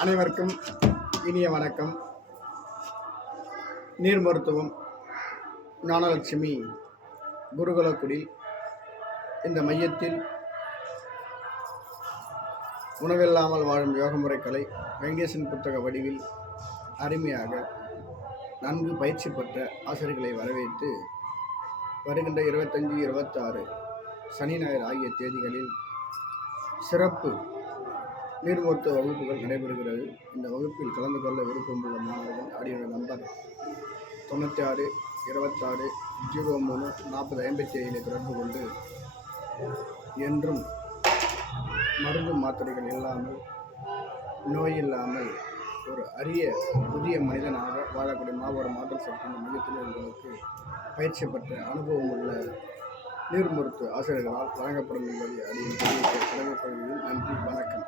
அனைவருக்கும் இனிய வணக்கம். நீர் மருத்துவம் ஞானலட்சுமி குருகுலக்குடி இந்த மையத்தில் உணவில்லாமல் வாழும் யோக முறைகளை வெங்கடேசன் புத்தக வடிவில் அருமையாக நன்கு பயிற்சி பெற்ற ஆசிரியர்களை வரவேற்று வருகின்ற 25, 26 சனி ஞாயிறு ஆகிய தேதிகளில் சிறப்பு நீர் மருத்துவ வகுப்புகள் நடைபெறுகிறது. இந்த வகுப்பில் கலந்து கொள்ள விருப்பமுள்ள மாணவர்கள் ஆடியோ நம்பர் 96 26 03 40 57 தொடர்பு கொண்டு என்றும் மருந்து மாத்திரைகள் இல்லாமல் நோய் இல்லாமல் ஒரு அரிய புதிய மனிதனாக வாழக்கூடிய மாபெரும் ஆற்றல் சக்தி இந்த மையத்தில் உங்களுக்கு பயிற்சி பெற்ற அனுபவம் உள்ள நீர் மருத்துவ ஆசிரியர்களால் வழங்கப்படும் என்பதை அறிய கடமைப்படுவதில் நன்றி, வணக்கம்.